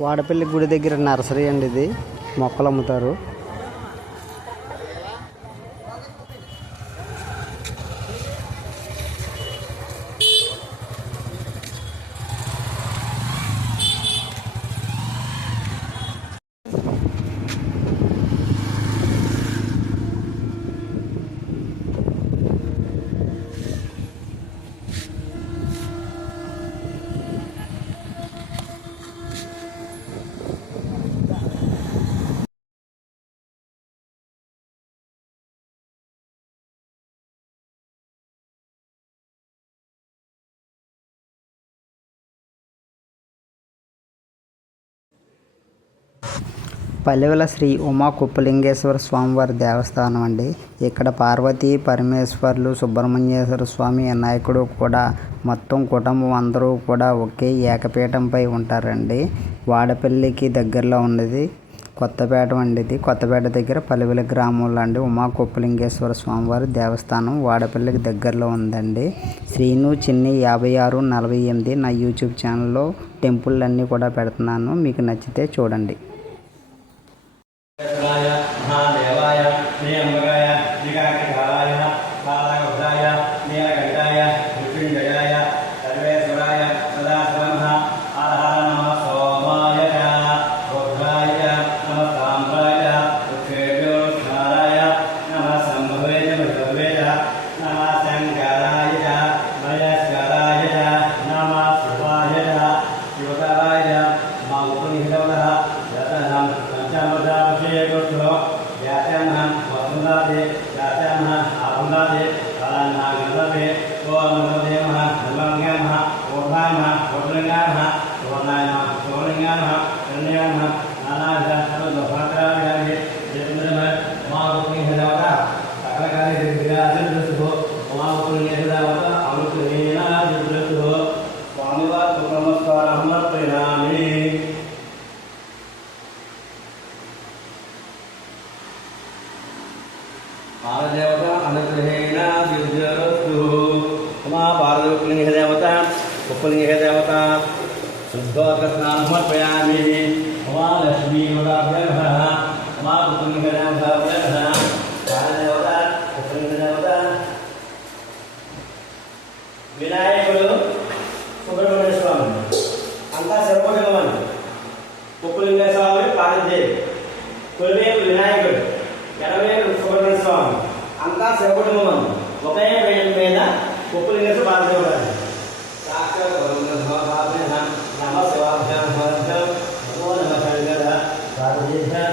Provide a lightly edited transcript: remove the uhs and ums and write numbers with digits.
వాడపల్లి గుడి దగ్గర నర్సరీ అండి ఇది. మొక్కలు అమ్ముతారు. పల్లెవెల శ్రీ ఉమా కుప్పలింగేశ్వర స్వామివారి దేవస్థానం అండి. ఇక్కడ పార్వతీ పరమేశ్వర్లు, సుబ్రహ్మణ్యేశ్వర స్వామి, వినాయకుడు కూడా మొత్తం కుటుంబం అందరూ కూడా ఒకే ఏకపీఠంపై ఉంటారండి. వాడపల్లికి దగ్గరలో ఉన్నది కొత్తపేట అండి. ఇది కొత్తపేట దగ్గర పల్లెవెల గ్రామంలో అండి ఉమా కుప్పలింగేశ్వర స్వామివారి దేవస్థానం వాడపల్లికి దగ్గరలో ఉందండి. శ్రీను చిన్ని 5648 నా యూట్యూబ్ ఛానల్లో టెంపుల్ అన్నీ కూడా పెడుతున్నాను. మీకు నచ్చితే చూడండి. देवता अनुग्रहेण सिद्ध्यस्तु। उमा पार्वती देवता कुप्पलिंग देवता शुद्धोदकस्नानं समर्पयामि। उमा लक्ष्मी देवता उमा कुप्पलिंग देवता देवता कुप्पलिंग देवता विनायकुడు సుబ్రహ్మణ్య స్వామి అంతా సర్వోజగమని కుప్పలింగ స్వామి పార్వతీదేవి కులవేపు వినాయకుడు ఎనవేపు సుబ్రహ్మణ్య స్వామి అంతా సర్వోజగమని ఒకే పేరు మీద కుప్పలింగ పార్వతీదేవి సాక్షాత్ నమ శివాభ్యాం నమో నమ శంకర పార్వతీభ్యాం